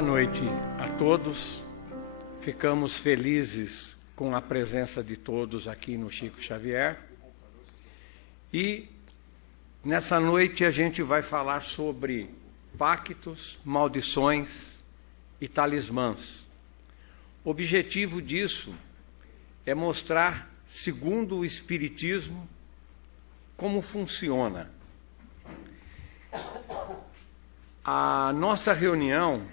Boa noite a todos. Ficamos felizes com a presença de todos aqui no Chico Xavier. E nessa noite a gente vai falar sobre pactos, maldições e talismãs. O objetivo disso é mostrar, segundo o Espiritismo, como funciona. A nossa reunião,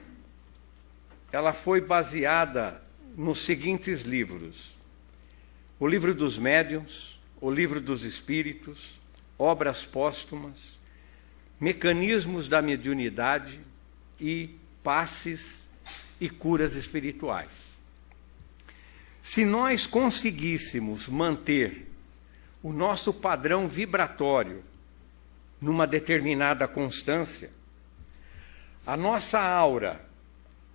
ela foi baseada nos seguintes livros: o Livro dos Médiuns, o Livro dos Espíritos, Obras Póstumas, Mecanismos da Mediunidade e Passes e Curas Espirituais. Se nós conseguíssemos manter o nosso padrão vibratório numa determinada constância, a nossa aura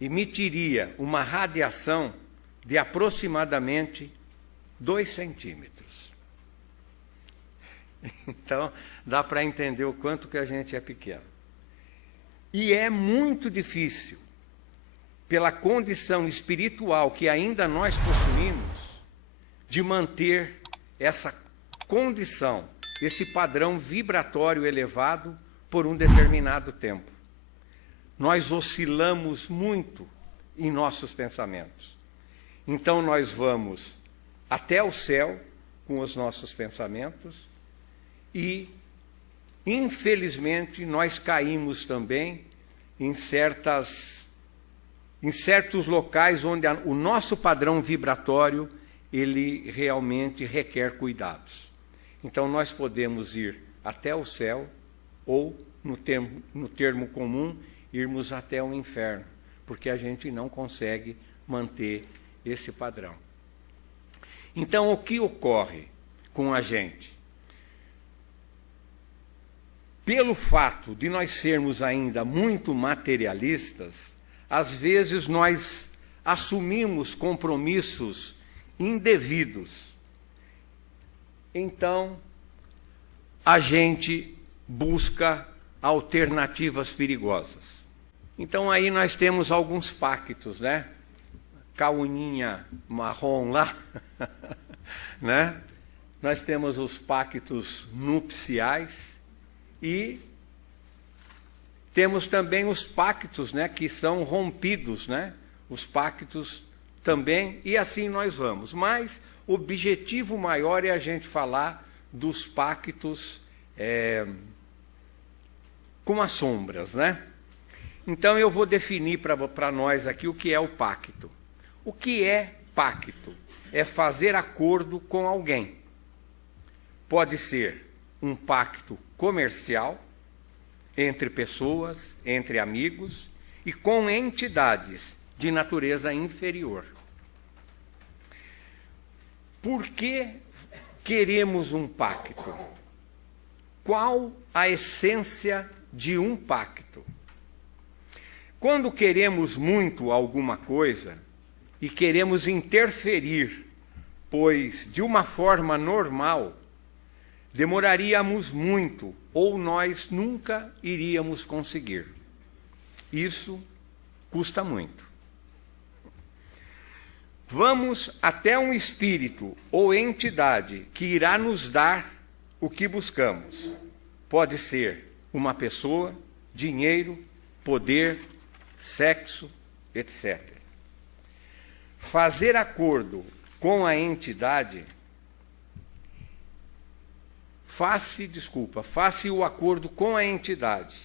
emitiria uma radiação de aproximadamente 2 centímetros. Então, dá para entender o quanto que a gente é pequeno. E é muito difícil, pela condição espiritual que ainda nós possuímos, de manter essa condição, esse padrão vibratório elevado por um determinado tempo. Nós oscilamos muito em nossos pensamentos. Então nós vamos até o céu com os nossos pensamentos e, infelizmente, nós caímos também em certos locais onde o nosso padrão vibratório ele realmente requer cuidados. Então nós podemos ir até o céu ou, no termo comum, irmos até o inferno, porque a gente não consegue manter esse padrão. Então, o que ocorre com a gente? Pelo fato de nós sermos ainda muito materialistas, às vezes nós assumimos compromissos indevidos. Então, a gente busca alternativas perigosas. Então aí nós temos alguns pactos, né? Cauninha marrom lá, né? Nós temos os pactos nupciais e temos também os pactos, né, que são rompidos, né? Os pactos também, e assim nós vamos. Mas o objetivo maior é a gente falar dos pactos com as sombras, né? Então eu vou definir para nós aqui o que é o pacto. O que é pacto? É fazer acordo com alguém. Pode ser um pacto comercial, entre pessoas, entre amigos, e com entidades de natureza inferior. Por que queremos um pacto? Qual a essência de um pacto? Quando queremos muito alguma coisa e queremos interferir, pois de uma forma normal, demoraríamos muito ou nós nunca iríamos conseguir. Isso custa muito. Vamos até um espírito ou entidade que irá nos dar o que buscamos. Pode ser uma pessoa, dinheiro, poder, sexo, etc. Fazer acordo com a entidade, faça o acordo com a entidade,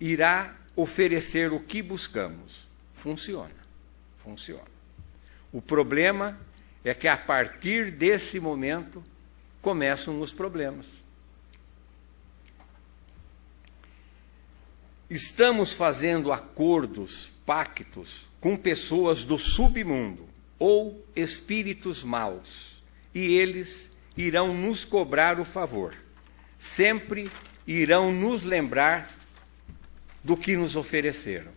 irá oferecer o que buscamos. Funciona. O problema é que a partir desse momento começam os problemas. Estamos fazendo acordos, pactos, com pessoas do submundo ou espíritos maus, e eles irão nos cobrar o favor. Sempre irão nos lembrar do que nos ofereceram.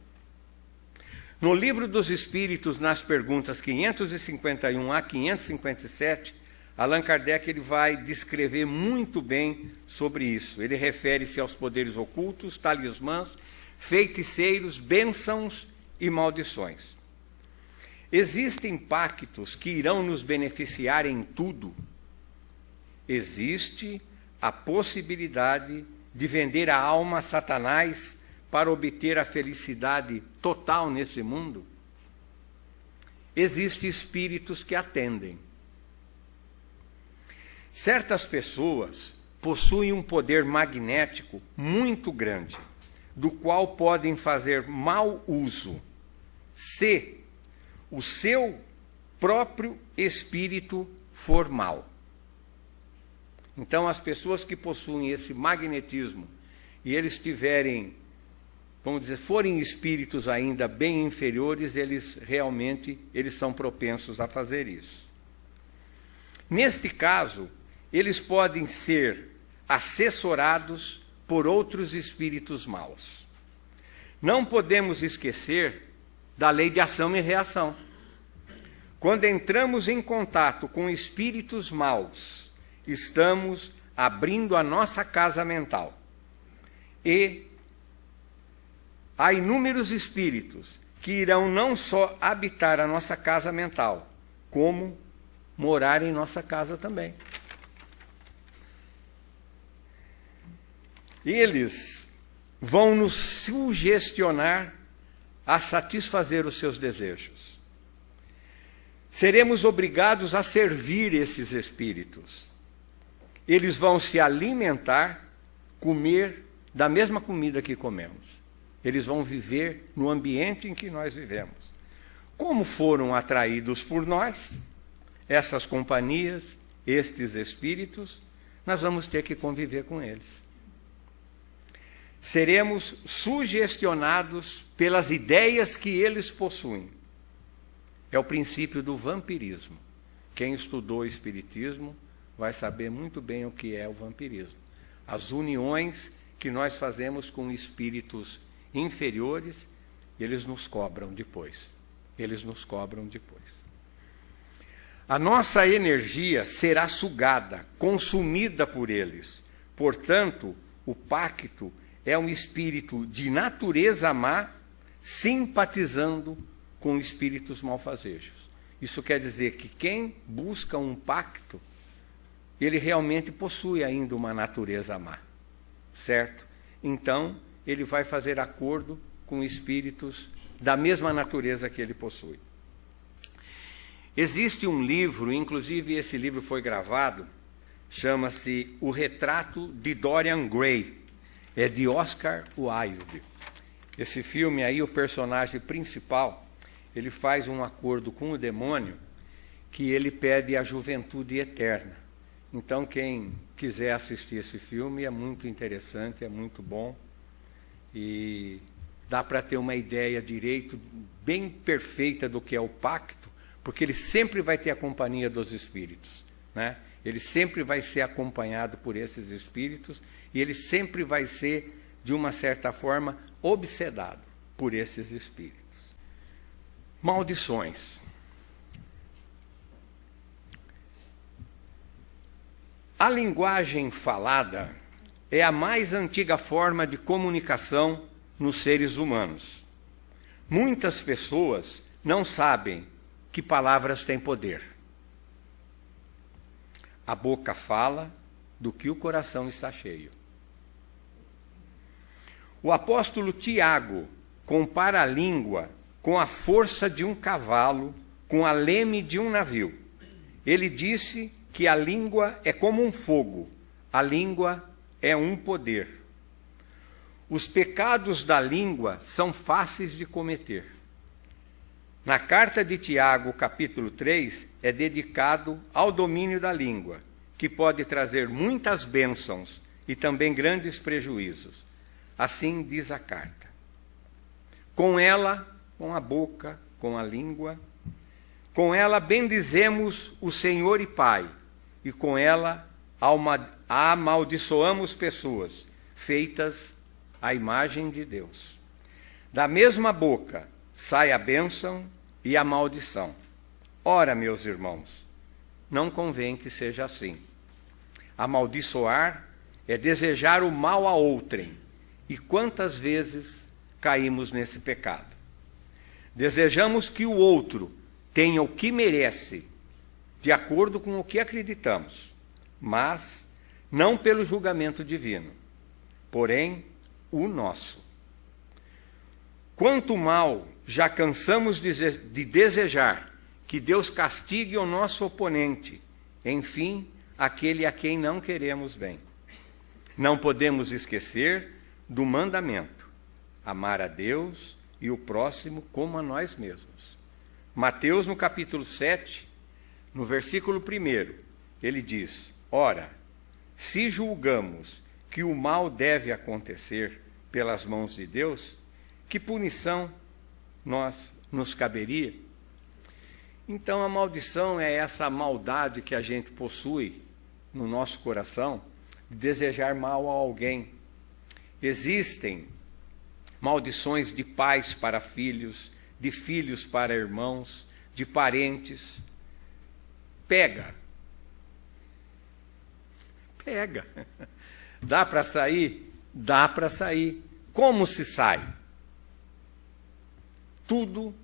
No Livro dos Espíritos, nas perguntas 551 a 557, Allan Kardec ele vai descrever muito bem sobre isso. Ele refere-se aos poderes ocultos, talismãs, feiticeiros, bênçãos e maldições. Existem pactos que irão nos beneficiar em tudo? Existe a possibilidade de vender a alma a Satanás para obter a felicidade total nesse mundo? Existem espíritos que atendem. Certas pessoas possuem um poder magnético muito grande, do qual podem fazer mau uso, se o seu próprio espírito for mau. Então, as pessoas que possuem esse magnetismo e eles tiverem, vamos dizer, forem espíritos ainda bem inferiores, eles são propensos a fazer isso. Neste caso, eles podem ser assessorados por outros espíritos maus. Não podemos esquecer da lei de ação e reação. Quando entramos em contato com espíritos maus, estamos abrindo a nossa casa mental. E há inúmeros espíritos que irão não só habitar a nossa casa mental, como morar em nossa casa também. Eles vão nos sugestionar a satisfazer os seus desejos. Seremos obrigados a servir esses espíritos. Eles vão se alimentar, comer da mesma comida que comemos. Eles vão viver no ambiente em que nós vivemos. Como foram atraídos por nós, essas companhias, estes espíritos, nós vamos ter que conviver com eles. Seremos sugestionados pelas ideias que eles possuem. É o princípio do vampirismo. Quem estudou espiritismo vai saber muito bem o que é o vampirismo. As uniões que nós fazemos com espíritos inferiores, eles nos cobram depois. Eles nos cobram depois. A nossa energia será sugada, consumida por eles. Portanto, o pacto é um espírito de natureza má, simpatizando com espíritos malfazejos. Isso quer dizer que quem busca um pacto, ele realmente possui ainda uma natureza má, certo? Então, ele vai fazer acordo com espíritos da mesma natureza que ele possui. Existe um livro, inclusive esse livro foi gravado, chama-se O Retrato de Dorian Gray. É de Oscar Wilde. Esse filme aí, o personagem principal, ele faz um acordo com o demônio que ele pede a juventude eterna. Então, quem quiser assistir esse filme, é muito interessante, é muito bom. E dá para ter uma ideia direito, bem perfeita do que é o pacto, porque ele sempre vai ter a companhia dos espíritos, né? Ele sempre vai ser acompanhado por esses espíritos e ele sempre vai ser, de uma certa forma, obsedado por esses espíritos. Maldições. A linguagem falada é a mais antiga forma de comunicação nos seres humanos. Muitas pessoas não sabem que palavras têm poder. A boca fala do que o coração está cheio. O apóstolo Tiago compara a língua com a força de um cavalo, com a leme de um navio. Ele disse que a língua é como um fogo, a língua é um poder. Os pecados da língua são fáceis de cometer. Na carta de Tiago, capítulo 3, é dedicado ao domínio da língua, que pode trazer muitas bênçãos e também grandes prejuízos. Assim diz a carta. Com ela, com a boca, com a língua, com ela bendizemos o Senhor e Pai, e com ela amaldiçoamos pessoas, feitas à imagem de Deus. Da mesma boca sai a bênção e a maldição. Ora, meus irmãos, não convém que seja assim. Amaldiçoar é desejar o mal a outrem. E quantas vezes caímos nesse pecado? Desejamos que o outro tenha o que merece, de acordo com o que acreditamos, mas não pelo julgamento divino, porém o nosso. Quanto mal já cansamos de desejar que Deus castigue o nosso oponente, enfim, aquele a quem não queremos bem. Não podemos esquecer do mandamento: amar a Deus e o próximo como a nós mesmos. Mateus, no capítulo 7, no versículo 1, ele diz: ora, se julgamos que o mal deve acontecer pelas mãos de Deus, que punição nos caberia? Então, a maldição é essa maldade que a gente possui no nosso coração, de desejar mal a alguém. Existem maldições de pais para filhos, de filhos para irmãos, de parentes. Pega. Dá para sair? Dá para sair. Como se sai? Tudo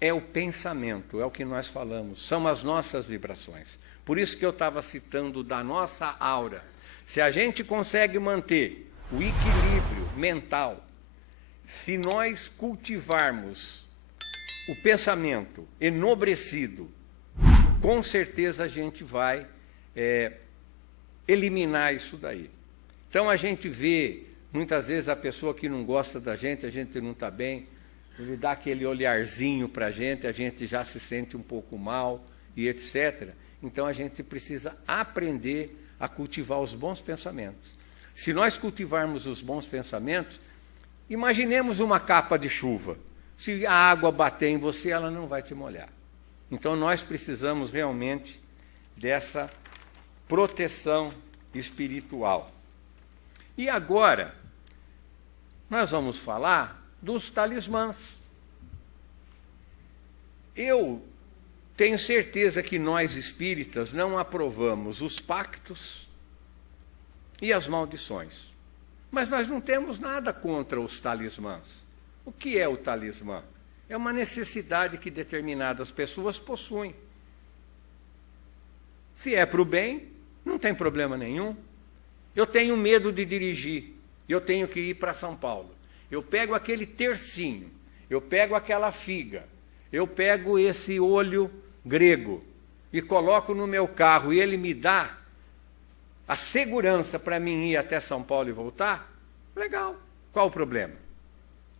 é o pensamento, é o que nós falamos, são as nossas vibrações. Por isso que eu estava citando da nossa aura. Se a gente consegue manter o equilíbrio mental, se nós cultivarmos o pensamento enobrecido, com certeza a gente vai eliminar isso daí. Então a gente vê, muitas vezes, a pessoa que não gosta da gente, a gente não está bem, ele dá aquele olharzinho para a gente já se sente um pouco mal e etc. Então a gente precisa aprender a cultivar os bons pensamentos. Se nós cultivarmos os bons pensamentos, imaginemos uma capa de chuva. Se a água bater em você, ela não vai te molhar. Então nós precisamos realmente dessa proteção espiritual. E agora, nós vamos falar dos talismãs. Eu tenho certeza que nós espíritas não aprovamos os pactos e as maldições. Mas nós não temos nada contra os talismãs. O que é o talismã? É uma necessidade que determinadas pessoas possuem. Se é para o bem, não tem problema nenhum. Eu tenho medo de dirigir, eu tenho que ir para São Paulo. Eu pego aquele tercinho, eu pego aquela figa, eu pego esse olho grego e coloco no meu carro e ele me dá a segurança para mim ir até São Paulo e voltar. Legal, qual o problema?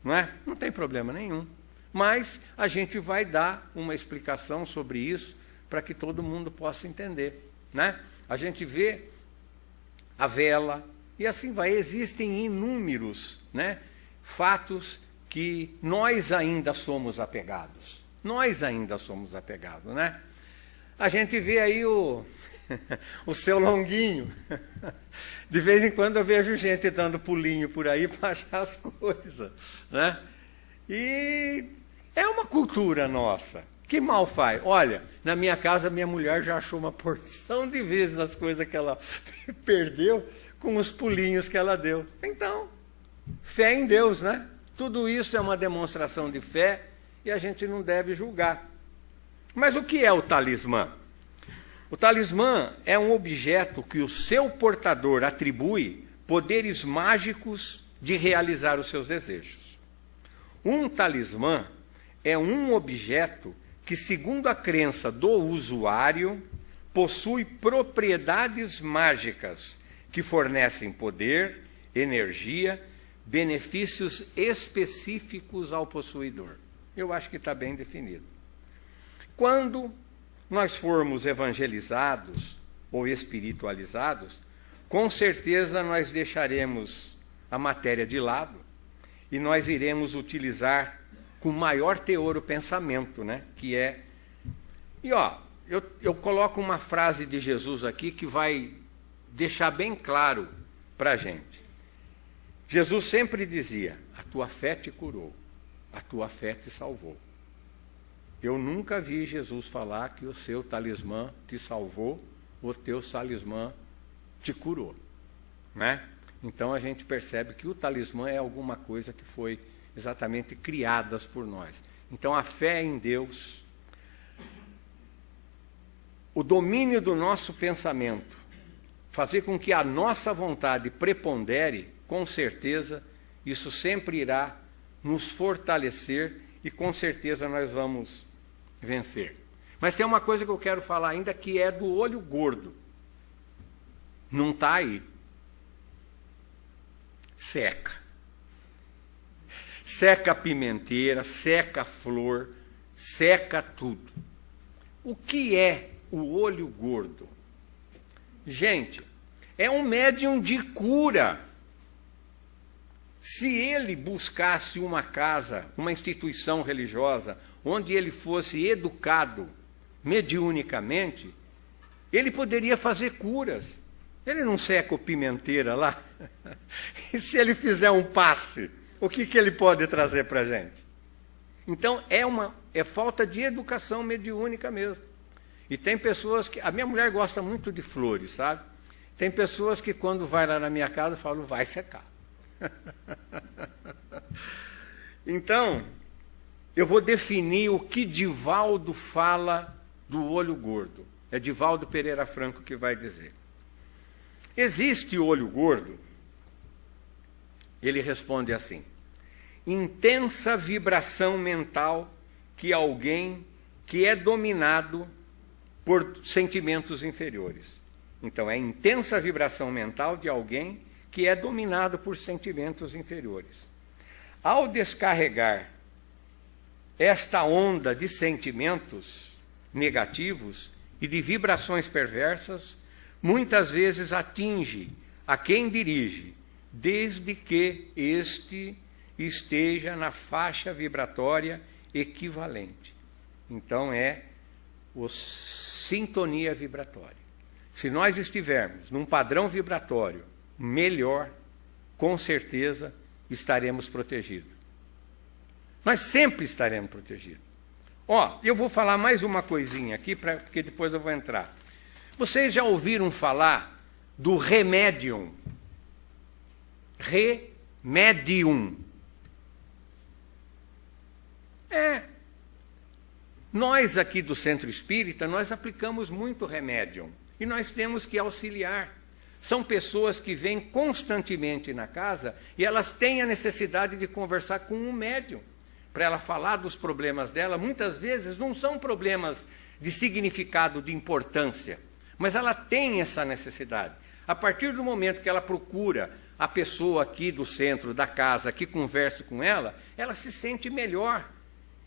Não é? Não tem problema nenhum. Mas a gente vai dar uma explicação sobre isso para que todo mundo possa entender, né? A gente vê a vela e assim vai. Existem inúmeros, né, fatos que nós ainda somos apegados. Nós ainda somos apegados, né? A gente vê aí o seu Longuinho. De vez em quando eu vejo gente dando pulinho por aí para achar as coisas, né? E é uma cultura nossa. Que mal faz? Olha, na minha casa, minha mulher já achou uma porção de vezes as coisas que ela perdeu com os pulinhos que ela deu. Então, fé em Deus, né? Tudo isso é uma demonstração de fé e a gente não deve julgar. Mas o que é o talismã? O talismã é um objeto que o seu portador atribui poderes mágicos de realizar os seus desejos. Um talismã é um objeto que, segundo a crença do usuário, possui propriedades mágicas que fornecem poder, energia, benefícios específicos ao possuidor. Eu acho que está bem definido. Quando nós formos evangelizados ou espiritualizados, com certeza nós deixaremos a matéria de lado e nós iremos utilizar com maior teor o pensamento, né? Que é... E ó, eu coloco uma frase de Jesus aqui que vai deixar bem claro para a gente. Jesus sempre dizia: a tua fé te curou, a tua fé te salvou. Eu nunca vi Jesus falar que o seu talismã te salvou, o teu talismã te curou, né? Então a gente percebe que o talismã é alguma coisa que foi exatamente criadas por nós. Então, a fé em Deus, o domínio do nosso pensamento, fazer com que a nossa vontade prepondere, com certeza, isso sempre irá nos fortalecer e com certeza nós vamos vencer. Mas tem uma coisa que eu quero falar ainda, que é do olho gordo. Não está aí. Seca. Seca a pimenteira, seca a flor, seca tudo. O que é o olho gordo? Gente, é um médium de cura. Se ele buscasse uma casa, uma instituição religiosa, onde ele fosse educado mediunicamente, ele poderia fazer curas. Ele não seca o pimenteira lá? E se ele fizer um passe, o que ele pode trazer para a gente? Então, é falta de educação mediúnica mesmo. E tem pessoas que... A minha mulher gosta muito de flores, sabe? Tem pessoas que quando vai lá na minha casa falam, vai secar. Então, eu vou definir o que Divaldo fala do olho gordo. É Divaldo Pereira Franco que vai dizer. Existe olho gordo? Ele responde assim: intensa vibração mental que alguém que é dominado por sentimentos inferiores. Então, é intensa vibração mental de alguém que é dominado por sentimentos inferiores. Ao descarregar esta onda de sentimentos negativos e de vibrações perversas, muitas vezes atinge a quem dirige, desde que este esteja na faixa vibratória equivalente. Então, é a sintonia vibratória. Se nós estivermos num padrão vibratório melhor, com certeza estaremos protegidos. Nós sempre estaremos protegidos. Eu vou falar mais uma coisinha aqui, porque depois eu vou entrar. Vocês já ouviram falar do remédium? Remédium. Nós aqui do Centro Espírita, nós aplicamos muito remédium. E nós temos que auxiliar. São pessoas que vêm constantemente na casa e elas têm a necessidade de conversar com um médium, para ela falar dos problemas dela. Muitas vezes não são problemas de significado, de importância, mas ela tem essa necessidade. A partir do momento que ela procura a pessoa aqui do centro, da casa, que converse com ela se sente melhor.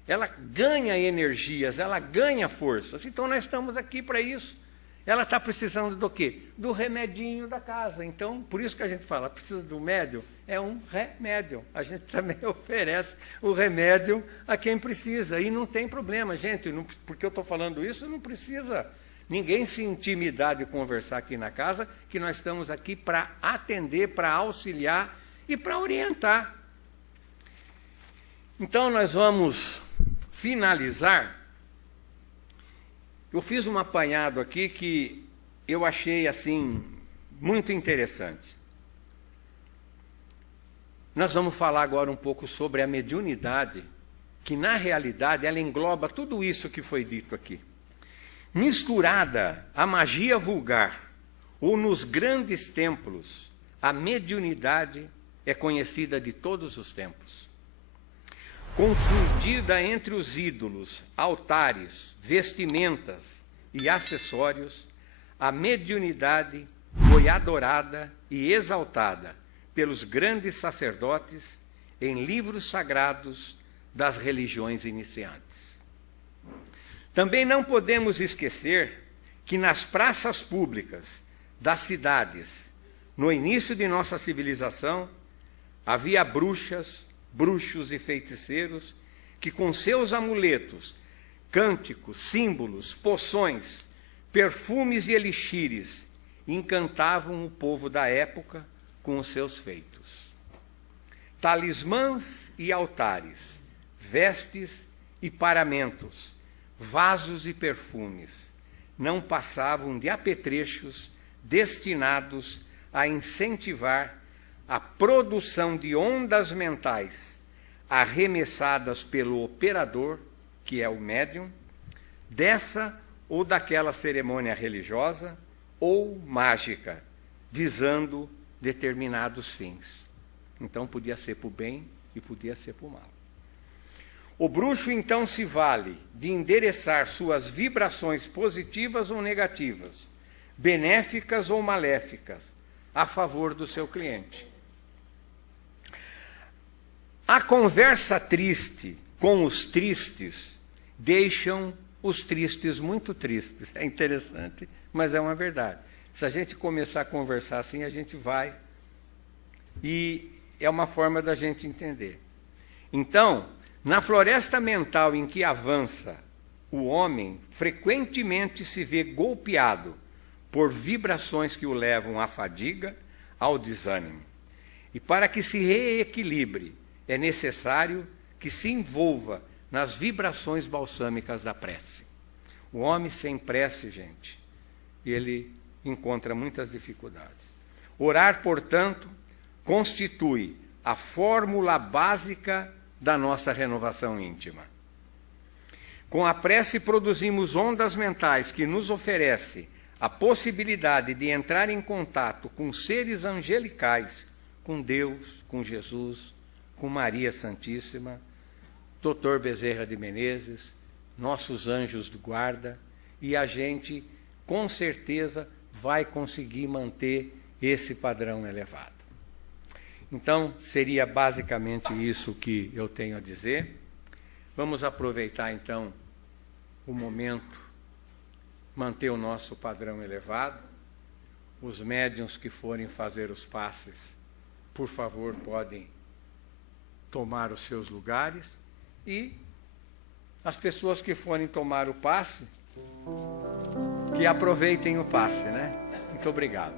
Ela ganha energias, ela ganha forças. Então nós estamos aqui para isso. Ela está precisando do quê? Do remedinho da casa. Então, por isso que a gente fala, precisa do médium, é um remédio. A gente também oferece o remédio a quem precisa. E não tem problema, gente, porque eu estou falando isso, não precisa ninguém se intimidar de conversar aqui na casa, que nós estamos aqui para atender, para auxiliar e para orientar. Então, nós vamos finalizar. Eu fiz um apanhado aqui que eu achei, assim, muito interessante. Nós vamos falar agora um pouco sobre a mediunidade, que, na realidade, ela engloba tudo isso que foi dito aqui. Misturada à magia vulgar ou nos grandes templos, a mediunidade é conhecida de todos os tempos. Confundida entre os ídolos, altares, vestimentas e acessórios, a mediunidade foi adorada e exaltada pelos grandes sacerdotes em livros sagrados das religiões iniciantes. Também não podemos esquecer que nas praças públicas das cidades, no início de nossa civilização, havia bruxas, bruxos e feiticeiros que, com seus amuletos, cânticos, símbolos, poções, perfumes e elixires, encantavam o povo da época com os seus feitos. Talismãs e altares, vestes e paramentos, vasos e perfumes, não passavam de apetrechos destinados a incentivar a produção de ondas mentais, arremessadas pelo operador, que é o médium, dessa ou daquela cerimônia religiosa ou mágica, visando determinados fins. Então podia ser para o bem e podia ser para o mal. O bruxo então se vale de endereçar suas vibrações positivas ou negativas, benéficas ou maléficas, a favor do seu cliente. A conversa triste com os tristes deixam os tristes muito tristes. É interessante, mas é uma verdade. Se a gente começar a conversar assim, a gente vai. E é uma forma da gente entender. Então, na floresta mental em que avança, o homem frequentemente se vê golpeado por vibrações que o levam à fadiga, ao desânimo. E para que se reequilibre, é necessário que se envolva nas vibrações balsâmicas da prece. O homem sem prece, gente, ele encontra muitas dificuldades. Orar, portanto, constitui a fórmula básica da nossa renovação íntima. Com a prece produzimos ondas mentais que nos oferecem a possibilidade de entrar em contato com seres angelicais, com Deus, com Jesus, com Maria Santíssima, Dr. Bezerra de Menezes, nossos anjos de guarda, e a gente, com certeza, vai conseguir manter esse padrão elevado. Então, seria basicamente isso que eu tenho a dizer. Vamos aproveitar, então, o momento, manter o nosso padrão elevado. Os médiuns que forem fazer os passes, por favor, podem tomar os seus lugares. E as pessoas que forem tomar o passe, que aproveitem o passe, né? Muito obrigado.